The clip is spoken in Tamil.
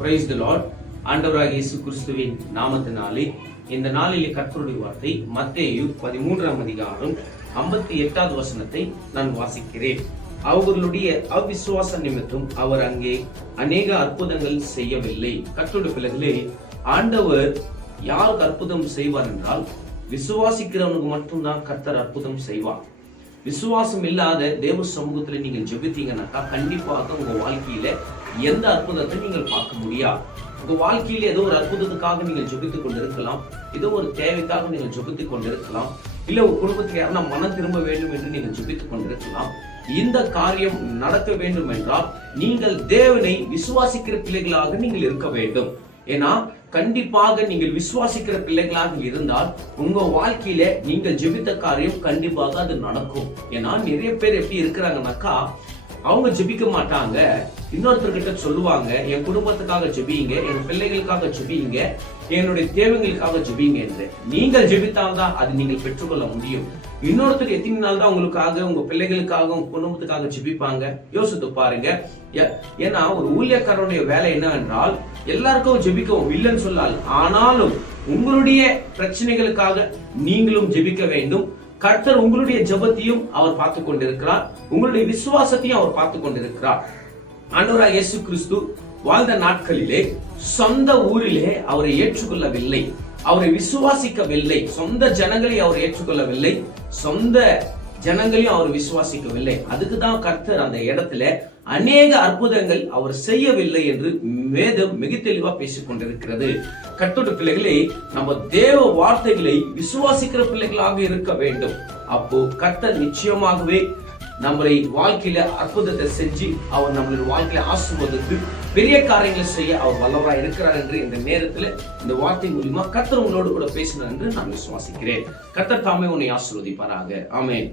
Praise the Lord. ஆண்டவராகிய இயேசு கிறிஸ்துவின் நாமத்தினாலே இந்த நாளிலே கர்த்தருடைய வார்த்தை மத்தேயு 13ஆம் அதிகாரம் 58வது வசனத்தை நான் வாசிக்கிறேன். அவர்களுடைய அவிசுவாச நிமித்தம் அவர் அங்கே அநேக அற்புதங்கள் செய்யவில்லை. கர்த்தருடைய பிள்ளைகளே, ஆண்டவர் யாருக்கு அற்புதம் செய்வார் என்றால் விசுவாசிக்கிறவனுக்கு மட்டும்தான் கர்த்தர் அற்புதம் செய்வார். விசுவாசம் இல்லாத தேவ சமூகத்துல நீங்கள் ஜெபித்தீங்கன்னாக்கா கண்டிப்பாக உங்க வாழ்க்கையில எந்த அற்புதத்தை நீங்கள் பார்க்க முடியாது. உங்க வாழ்க்கையில ஏதோ ஒரு அற்புதத்துக்காக நீங்கள் ஜெபித்துக் கொண்டிருக்கலாம், ஏதோ ஒரு தேவைக்காக நீங்கள் ஜெபித்துக் கொண்டிருக்கலாம், இல்ல உங்க குடும்பத்துக்கு யாருன்னா மனம் திரும்ப வேண்டும் என்று நீங்கள் ஜெபித்துக் கொண்டிருக்கலாம். இந்த காரியம் நடக்க வேண்டும் என்றால் நீங்கள் தேவனை விசுவாசிக்கிற பிள்ளைகளாக நீங்கள் இருக்க வேண்டும். ஏன்னா கண்டிப்பாக நீங்கள் விசுவாசிக்கிற பிள்ளைகளாக இருந்தால் உங்க வாழ்க்கையில நீங்கள் ஜெபித்த காரியம் கண்டிப்பாக அது நடக்கும். ஏன்னா நிறைய பேர் எப்படி இருக்கிறாங்கன்னாக்கா, அவங்க ஜெபிக்க மாட்டாங்க, இன்னொருத்தர்கிட்ட சொல்லுவாங்க, என் குடும்பத்துக்காக ஜெபிங்க, என் பிள்ளைகளுக்காக ஜெபிங்க, என்னுடைய தேவைகளுக்காக ஜெபிங்க என்று. நீங்கள் ஜெபித்தால்தான் அது நீங்கள் பெற்றுக்கொள்ள முடியும். இன்னொருத்தர் எத்தனை நாள் தான் உங்களுக்காக, உங்க பிள்ளைகளுக்காக, உங்க குடும்பத்துக்காக ஜெபிப்பாங்க? யோசித்து பாருங்க. ஏன்னா ஒரு ஊழியக்காரனுடைய வேலை என்ன என்றால் எல்லாருக்கும் ஜெபிக்கவும் இல்லைன்னு சொல்லால், ஆனாலும் உங்களுடைய பிரச்சனைகளுக்காக நீங்களும் ஜெபிக்க வேண்டும். கர்த்தர் உங்களுடைய ஜெபத்தையும் அவர் பார்த்து கொண்டிருக்கிறார், உங்களுடைய விசுவாசத்தையும் அவர் பார்த்து கொண்டிருக்கிறார். ஆண்டவராகிய இயேசு கிறிஸ்து வாழ்ந்த நாட்களிலே சொந்த ஊரிலே அவரை ஏற்றுக்கொள்ளவில்லை, அவரை விசுவாசிக்கவில்லை. சொந்த ஜனங்களை அவர் ஏற்றுக்கொள்ளவில்லை, சொந்த ஜனங்களையும் அவர் விசுவாசிக்கவில்லை. அதுக்குதான் கர்த்தர் அந்த இடத்துல அநேக அற்புதங்கள் அவர் செய்யவில்லை என்று வேதம் மிக தெளிவா பேசிக் கொண்டிருக்கிறது. கர்த்தருடைய பிள்ளைகளை, நம்ம தேவ வார்த்தைகளை விசுவாசிக்கிற பிள்ளைகளாக இருக்க வேண்டும். அப்போ கர்த்தர் நிச்சயமாகவே நம்மளை வாழ்க்கையில அற்புதத்தை செஞ்சு அவர் நம்மளுடைய வாழ்க்கையில ஆசீர்வதித்து பெரிய காரியங்களை செய்ய அவர் வல்லவரா இருக்கிறார் என்று இந்த நேரத்துல இந்த வார்த்தை மூலமா கர்த்தர் உங்களோடு கூட பேசினார் என்று நான் விசுவாசிக்கிறேன். கர்த்தர் தாமே உன்னை ஆசீர்வதிப்பாராக. ஆமென்.